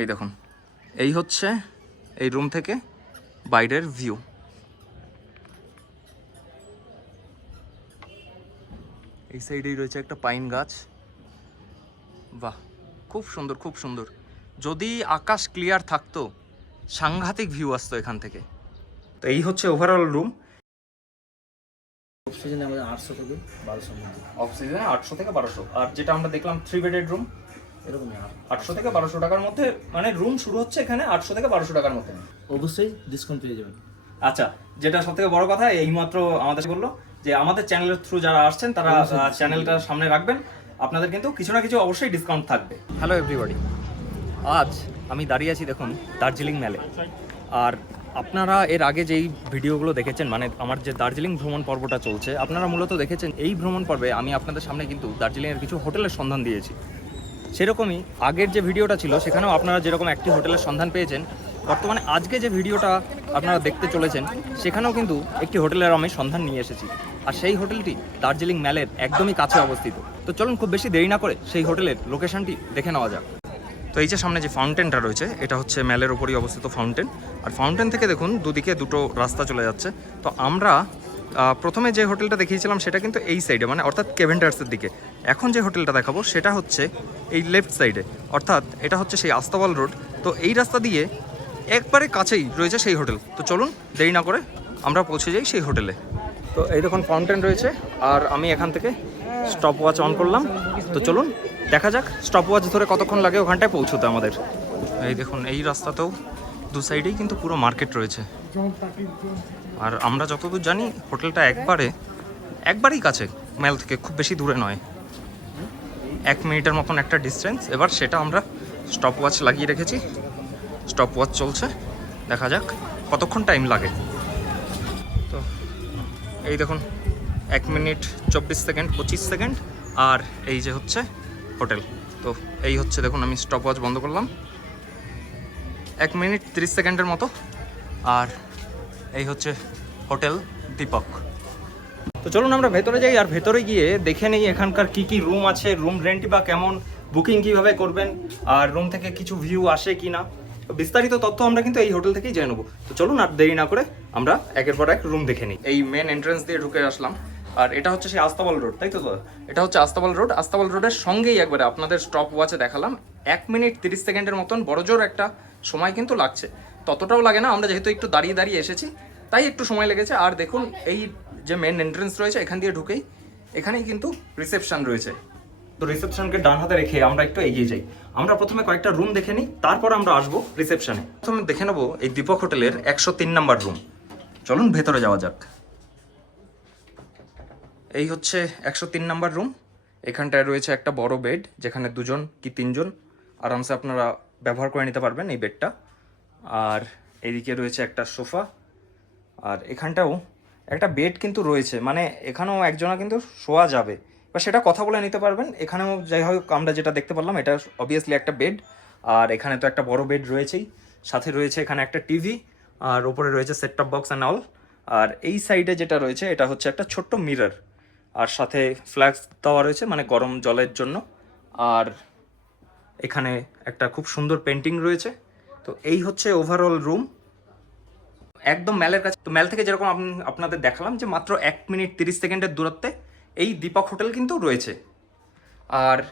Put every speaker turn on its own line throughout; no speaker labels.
এই দেখুন। এই হচ্ছে এই রুম থেকে বাইরের ভিউ এই সাইডেই রয়েছে একটা পাইন গাছ। বাহ খুব সুন্দর খুব সুন্দর। যদি আকাশ ক্লিয়ার থাকতো সাংঘাতিক ভিউ আসতো এখান থেকে। তো এই হচ্ছে ওভারঅল রুম
অক্সিজেন আমাদের আটশো থেকে বারোশো
অক্সিজেন আটশো থেকে বারোশো। আর যেটা আমরা দেখলাম থ্রি বেডেড রুম
এরকমই
আটশো থেকে বারোশো টাকার মধ্যে মানে রুম শুরু হচ্ছে এখানে আটশো থেকে বারোশো টাকার মধ্যে।
অবশ্যই ডিসকাউন্ট পেয়ে যাবেন।
আচ্ছা যেটা সব থেকে বড় কথা এইমাত্র আমাদের বলল যে আমাদের চ্যানেলের থ্রু যারা আসছেন তারা চ্যানেলটা সামনে রাখবেন। আপনাদের কিন্তু কিছু না কিছু অবশ্যই ডিসকাউন্ট থাকবে। হ্যালো এভরিবডি আজ আমি দাঁড়িয়ে আছি দেখুন দার্জিলিং মেলে আর আপনারা এর আগে যেই ভিডিওগুলো দেখেছেন মানে আমার যে দার্জিলিং ভ্রমণ পর্বটা চলছে আপনারা মূলত দেখেছেন এই ভ্রমণ পর্বে আমি আপনাদের সামনে কিন্তু দার্জিলিংয়ের কিছু হোটেলের সন্ধান দিয়েছি। সেরকমই আগের যে ভিডিওটা ছিল, সেখানেও আপনারা যেরকম একটি হোটেলের সন্ধান পেয়েছেন, বর্তমানে আজকে যে ভিডিওটা আপনারা দেখতে চলেছেন, সেখানেও কিন্তু একটি হোটেলের আমি সন্ধান নিয়ে এসেছি। আর সেই হোটেলটি দার্জিলিং ম্যালের একদমই কাছে অবস্থিত। তো চলুন খুব বেশি দেরি না করে সেই হোটেলের লোকেশনটি দেখে নেওয়া যাক। তো এই যে সামনে যে ফাউন্টেনটা রয়েছে, এটা হচ্ছে ম্যালের ওপরই অবস্থিত ফাউন্টেন। আর ফাউন্টেন থেকে দেখুন, দুদিকে দুটো রাস্তা চলে যাচ্ছে। তো আমরা প্রথমে যে হোটেলটা দেখিয়েছিলাম সেটা কিন্তু এই সাইডে মানে অর্থাৎ কেভেন্টার্সের দিকে। এখন যে হোটেলটা দেখাবো, সেটা হচ্ছে এই লেফট সাইডে অর্থাৎ এটা হচ্ছে সেই আস্তাবল রোড তো এই রাস্তা দিয়ে একবারে কাছেই রয়েছে সেই হোটেল। তো চলুন, দেরি না করে আমরা পৌঁছে যাই সেই হোটেলে। তো এই দেখুন ফাউন্টেন রয়েছে, আর আমি এখান থেকে স্টপ ওয়াচ অন করলাম। তো চলুন, দেখা যাক স্টপ ওয়াচ ধরে কতক্ষণ লাগে ওখানটায় পৌঁছতে আমাদের। এই দেখুন, এই রাস্তাতেও দু সাইডেই কিন্তু পুরো মার্কেট রয়েছে। আর আমরা যতদূর জানি, হোটেলটা একবারে, একবারেই কাছে মেল থেকে খুব বেশি দূরে নয়। এক মিনিটের মতন একটা ডিস্টেন্স এবার সেটা আমরা স্টপ ওয়াচ লাগিয়ে রেখেছি। স্টপ ওয়াচ চলছে। দেখা যাক কতক্ষণ টাইম লাগে। তো, এই দেখুন, এক মিনিট চব্বিশ সেকেন্ড, পঁচিশ সেকেন্ড, আর এই যে হচ্ছে হোটেল। তো, এই হচ্ছে দেখুন, আমি স্টপ ওয়াচ বন্ধ করলাম। এক মিনিট তিরিশ সেকেন্ডের মতো। আর এই হচ্ছে হোটেল দীপক। তো চলুন আমরা ভেতরে যাই আর ভেতরে গিয়ে দেখে নেই এখানকার কি কি রুম আছে রুম রেন্ট বা কেমন বুকিং কীভাবে করবেন, আর রুম থেকে কিছু ভিউ আসে কি না বিস্তারিত তথ্য আমরা কিন্তু এই হোটেল থেকেই জেনে নেব। তো চলুন আর দেরি না করে আমরা একের পর এক রুম দেখে নিই। এই মেন এন্ট্রান্স দিয়ে ঢুকে আসলাম। আর এটা হচ্ছে সেই আস্তাবল রোড তাই তো? এটা হচ্ছে আস্তাবল রোড আস্তাবল রোডের সঙ্গেই একবারে আপনাদের স্টপ ওয়াচে দেখালাম। এক মিনিট তিরিশ সেকেন্ডের মতন বড়জোর একটা সময় কিন্তু লাগছে। ততটাও লাগে না আমরা যেহেতু একটু দাঁড়িয়ে দাঁড়িয়ে এসেছি তাই একটু সময় লেগেছে। আর দেখুন এই যে মেন এন্ট্রেন্স রয়েছে এখান দিয়ে ঢুকেই এখানেই কিন্তু রিসেপশন রয়েছে। তো রিসেপশনকে ডান হাতে রেখে আমরা একটু এগিয়ে যাই। আমরা প্রথমে কয়েকটা রুম দেখে নিই তারপর আমরা আসব রিসেপশনে প্রথমে দেখে নেব এই দীপক হোটেলের একশো তিন নাম্বার রুম চলুন ভেতরে যাওয়া যাক। এই হচ্ছে একশো তিন নাম্বার রুম এখানটায় রয়েছে একটা বড় বেড যেখানে দুজন কি তিনজন। আরামসে আপনারা ব্যবহার করে নিতে পারবেন এই বেডটা। আর এদিকে রয়েছে একটা সোফা। আর এখানটাও একটা বেড কিন্তু রয়েছে। মানে এখানেও একজনা কিন্তু শোয়া যাবে। বা সেটা কথা বলে নিতে পারবেন। এখানেও যাই হোক, আমরা যেটা দেখতে পারলাম, এটা অবভিয়াসলি একটা বেড। আর এখানে তো একটা বড় বেড রয়েছেই। সাথে রয়েছে এখানে একটা টিভি। আর ওপরে রয়েছে set top box and all আর এই সাইডে যেটা রয়েছে, এটা হচ্ছে একটা ছোট্ট মিরর আর সাথে ফ্ল্যাক্স দেওয়া রয়েছে মানে গরম জলের জন্য। আর এখানে একটা খুব সুন্দর পেন্টিং রয়েছে। তো এই হচ্ছে ওভারঅল রুম একদম ম্যালের কাছে তো ম্যাল থেকে যেরকম আপ- আপনাদের দেখালাম যে মাত্র এক মিনিট তিরিশ সেকেন্ডের দূরত্বে এই দীপক হোটেল কিন্তু রয়েছে। আর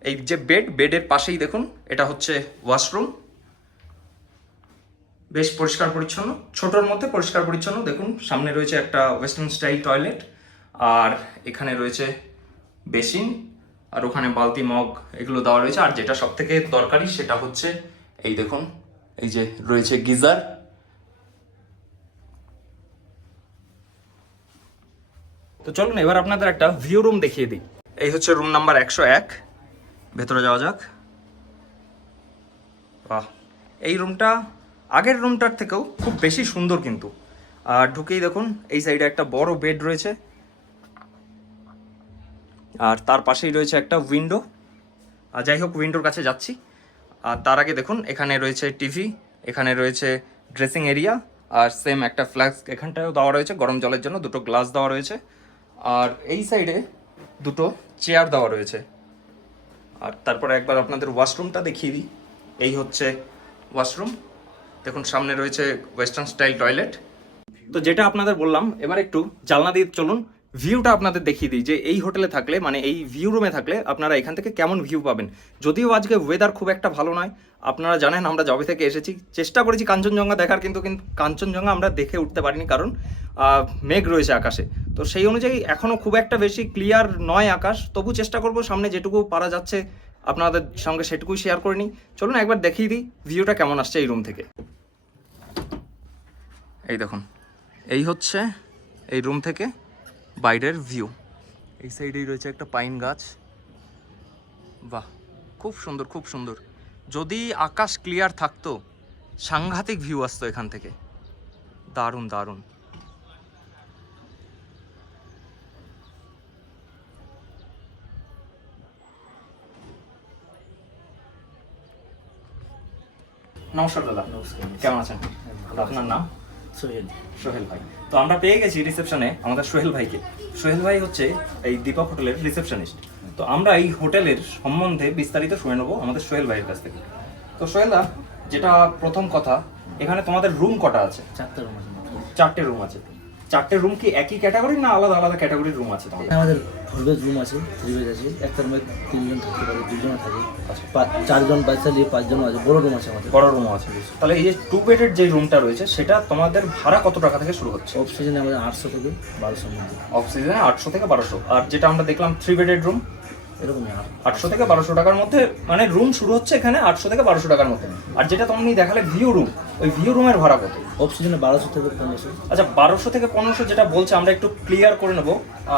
এই যে বেড বেডের পাশেই দেখুন, এটা হচ্ছে ওয়াশরুম বেশ পরিষ্কার পরিচ্ছন্ন। ছোটোর মধ্যে পরিষ্কার পরিচ্ছন্ন। দেখুন, সামনে রয়েছে একটা ওয়েস্টার্ন স্টাইল টয়লেট আর এখানে রয়েছে বেসিন আর ওখানে বালতি, মগ এগুলো দেওয়া রয়েছে। আর যেটা সব থেকে দরকারি সেটা হচ্ছে এই দেখুন, এই যে রয়েছে গিজার। তো চলুন, এবার আপনাদের একটা ভিউ রুম দেখিয়ে দিই। এই হচ্ছে রুম নাম্বার একশো এক। ভেতরে যাওয়া যাক। বাহ, এই রুমটা আগের রুমটার থেকেও খুব বেশি সুন্দর কিন্তু। আর ঢুকেই দেখুন, এই সাইডে একটা বড় বেড রয়েছে। আর তার পাশেই রয়েছে একটা উইন্ডো আর যাই হোক উইন্ডোর কাছে যাচ্ছি। আর তার আগে দেখুন, এখানে রয়েছে টিভি এখানে রয়েছে ড্রেসিং এরিয়া আর সেম একটা ফ্ল্যাক্স এখানটায়ও দেওয়া রয়েছে, গরম জলের জন্য দুটো গ্লাস দেওয়া রয়েছে। আর এই সাইডে দুটো চেয়ার দেওয়া রয়েছে। আর তারপরে একবার আপনাদের ওয়াশরুমটা দেখিয়ে দিই। এই হচ্ছে ওয়াশরুম দেখুন, সামনে রয়েছে ওয়েস্টার্ন স্টাইল টয়লেট তো যেটা আপনাদের বললাম, এবার একটু জানলা দিয়ে চলুন। ভিউটা আপনাদের দেখিয়ে দিই যে এই হোটেলে থাকলে মানে এই ভিউ রুমে থাকলে আপনারা এখান থেকে কেমন ভিউ পাবেন। যদিও আজকে ওয়েদার খুব একটা ভালো নয়, আপনারা জানেন আমরা জবে থেকে এসেছি। চেষ্টা করেছি কাঞ্চনজঙ্ঘা দেখার, কিন্তু কিন্তু কাঞ্চনজঙ্ঘা আমরা দেখে উঠতে পারিনি কারণ মেঘ রয়েছে আকাশে। তো সেই অনুযায়ী এখনও খুব একটা বেশি ক্লিয়ার নয় আকাশ। তবু চেষ্টা করব সামনে যেটুকু পারা যাচ্ছে, আপনাদের সঙ্গে সেটুকুই শেয়ার করে নিই। চলুন একবার দেখিয়ে দিই ভিউটা কেমন আসছে এই রুম থেকে। এই দেখুন, এই হচ্ছে এই রুম থেকে বাইরের ভিউ এই সাইডেই রয়েছে একটা পাইন গাছ। বাহ খুব সুন্দর খুব সুন্দর। যদি আকাশ ক্লিয়ার থাকতো সাংঘাতিক ভিউ আসতো এখান থেকে। দারুণ দারুণ। নমস্কার দাদা।
নমস্কার।
কেমন আছেন? আপনার নাম?
সোহেল।
সোহেল ভাই। তো আমরা পেয়ে গেছি রিসেপশনে আমাদের সোহেল ভাইকে। সোহেল ভাই হচ্ছে এই দীপক হোটেলের রিসেপশনিস্ট তো আমরা এই হোটেলের সম্বন্ধে বিস্তারিত শুনে নেব আমাদের সোহেল ভাইয়ের কাছ থেকে। তো সোহেলদা যেটা প্রথম কথা এখানে তোমাদের রুম কটা আছে?
চারটে রুম আছে
চারটে রুম আছে। চারটে রুম কি একই ক্যাটাগরি না আলাদা আলাদা ক্যাটাগরির রুম আছে
আমাদের ফোর বেড রুম আছে থ্রি বেড আছে একটা রুমে তিনজন থাকতে পারে দুজন থাকে। পা- চারজন বাচ্চা নিয়ে পাঁচজন আছে বড় রুম আছে আমাদের।
বড় রুম আছে তাহলে এই যে টু বেডের যে রুমটা রয়েছে সেটা তোমাদের ভাড়া কত টাকা থেকে শুরু হচ্ছে?
অফ সিজনে আমাদের আটশো থেকে বারোশো মধ্যে।
অফ সিজনে আটশো থেকে বারোশো। আর যেটা আমরা দেখলাম থ্রি বেডেড রুম
এরকমই
আটশো থেকে বারোশো টাকার মধ্যে মানে রুম শুরু হচ্ছে এখানে আটশো থেকে বারোশো টাকার মধ্যে। আর যেটা তুমি দেখালে ভিউ রুম ওই ভিউ রুমের ভাড়া কত?
অফ সিজনে বারোশো থেকে পনেরোশো।
আচ্ছা বারোশো থেকে পনেরোশো যেটা বলছে আমরা একটু ক্লিয়ার করে নেব।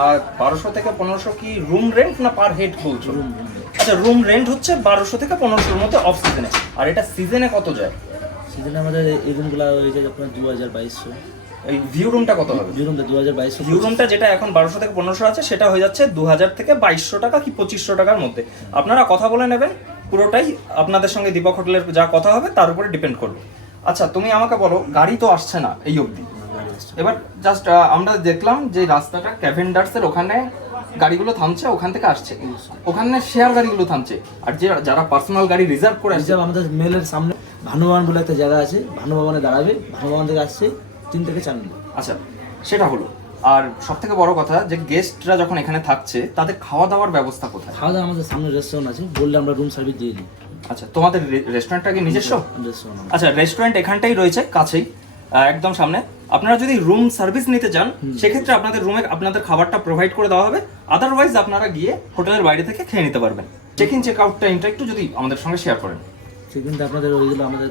আর বারোশো থেকে পনেরোশো কি রুম রেন্ট না পার হেড বলছো?
রুম রুম
আচ্ছা রুম রেন্ট হচ্ছে বারোশো থেকে পনেরোশোর মধ্যে অফ সিজনে আর এটা সিজনে কত যায়?
সিজনে আমাদের এই রুমগুলো হয়ে যায় আপনার দু হাজার বাইশশো।
এই ভিউ রুমটা কত হবে?
এই রুমটা দু হাজার বাইশশো
ভিউ রুমটা যেটা এখন বারোশো থেকে পনেরোশো আছে সেটা হয়ে যাচ্ছে দু হাজার থেকে বাইশশো টাকা কি পঁচিশশো টাকার মধ্যে। আপনারা কথা বলে নেবেন পুরোটাই আপনাদের সঙ্গে দীপক হোটেলের যা কথা হবে তার উপরে ডিপেন্ড করবে। আচ্ছা তুমি আমাকে বলো গাড়ি তো আসছে না এই অবধি। এবার জাস্ট আমরা দেখলাম যে রাস্তাটা ক্যাভেন্ডার্সের ওখানে গাড়িগুলো থামছে ওখান থেকে আসছে। ওখানে শেয়ার গাড়িগুলো থামছে। আর যে যারা পার্সোনাল গাড়ি রিজার্ভ করে আসছে
আমাদের মেলের সামনে ভানুভবন বলে একটা জায়গা আছে ভানুভবনে দাঁড়াবে ভানুভবন থেকে আসছে তিন থেকে চার মিনিট
আচ্ছা সেটা হলো আর সব থেকে বড় কথা যে গেস্টরা যখন এখানে থাকছে তাদের খাওয়া দাওয়ার ব্যবস্থা কোথায়?
খাওয়া দাওয়া আমাদের সামনে রেস্টুরেন্ট আছে বললে আমরা রুম সার্ভিস দিয়ে দিই।
আচ্ছা তোমাদের রেস্টুরেন্টটা কি নিজস্ব?
রেস্টুরেন্ট
আচ্ছা রেস্টুরেন্ট এখানটাই রয়েছে কাছেই একদম সামনে। আপনারা যদি রুম সার্ভিস নিতে চান সেক্ষেত্রে আপনাদের রুমে আপনাদের খাবারটা প্রোভাইড করে দেওয়া হবে। আদারওয়াইজ আপনারা গিয়ে হোটেলের বাইরে থেকে খেয়ে নিতে পারবেন। চেক ইন চেক আউট টাইমটা একটু যদি আমাদের সঙ্গে শেয়ার করেন।
সে কিন্তু আপনাদের ওইগুলো আমাদের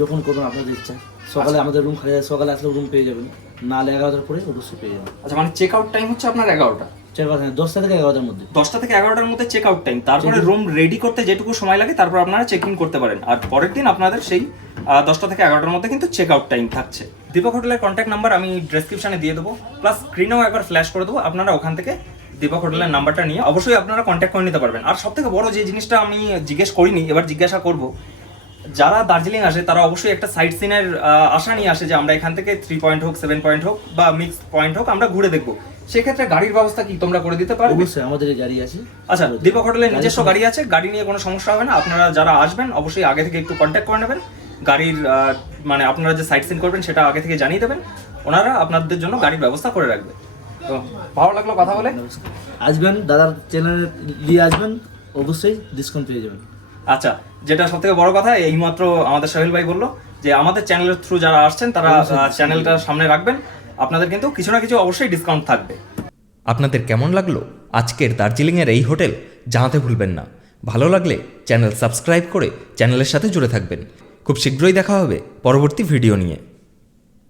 যখন করবেন আপনাদের ইচ্ছা। সকালে আমাদের রুম খালি সকালে আসলে রুম পেয়ে যাবেন। নাহলে এগারোটার পরে অবশ্যই পেয়ে যাবেন।
আচ্ছা মানে চেক আউট টাইম হচ্ছে আপনার এগারোটা?
হ্যাঁ দশটা থেকে এগারোটার মধ্যে।
দশটা থেকে এগারোটার মধ্যে চেক আউট টাইম তারপরে রুম রেডি করতে যেটুকু সময় লাগে তারপর আপনারা চেক ইন করতে পারেন। আর পরের দিন আপনাদের সেই দশটা থেকে এগারোটার মধ্যে কিন্তু চেক আউট টাইম থাকছে। দীপক হোটেলের কন্ট্যাক্ট নাম্বার আমি ডেসক্রিপশনে দিয়ে দেবো। প্লাস স্ক্রিনেও একবার ফ্ল্যাশ করে দেবো। আপনারা ওখান থেকে দীপক হোটেলের নাম্বারটা নিয়ে অবশ্যই আপনারা কন্ট্যাক্ট করে নিতে পারবেন। আর সব থেকে বড় যে জিনিসটা আমি জিজ্ঞেস করিনি এবার জিজ্ঞাসা করব যারা দার্জিলিং আসে তারা অবশ্যই একটা সাইট সিনের আশা নিয়ে আসে যে আমরা এখান থেকে থ্রি পয়েন্ট হোক সেভেন পয়েন্ট হোক বা মিক্স পয়েন্ট হোক আমরা ঘুরে দেখব। সেক্ষেত্রে গাড়ির ব্যবস্থা কি তোমরা করে দিতে পারবে?
অবশ্যই আমাদের গাড়ি আছে।
আচ্ছা দীপক হোটেলের নিজস্ব গাড়ি আছে গাড়ি নিয়ে কোনো সমস্যা হবে না। আপনারা যারা আসবেন অবশ্যই আগে থেকে একটু কন্ট্যাক্ট করে নেবেন। গাড়ির মানে আপনারা যে সাইট সিন করবেন সেটা আগে থেকে জানিয়ে দেবেন। ওনারা আপনাদের জন্য গাড়ির ব্যবস্থা করে রাখবে। তো ভালো লাগল কথা বলে।
আসবেন দাদার চ্যানেলে দিয়ে আসবেন অবশ্যই ডিসকাউন্ট পেয়ে যাবেন।
আচ্ছা। যেটা সব থেকে বড় কথা এইমাত্র আমাদের সোহেল ভাই বলল যে আমাদের চ্যানেলের থ্রু যারা আসছেন তারা চ্যানেলটা সামনে রাখবেন। আপনাদের কিন্তু কিছু না কিছু অবশ্যই ডিসকাউন্ট থাকবে।
আপনাদের কেমন লাগল? আজকের দার্জিলিংয়ের এই হোটেল জানাতে ভুলবেন না। ভালো লাগলে চ্যানেল সাবস্ক্রাইব করে চ্যানেলের সাথে জুড়ে থাকবেন। খুব শীঘ্রই দেখা হবে পরবর্তী ভিডিও নিয়ে।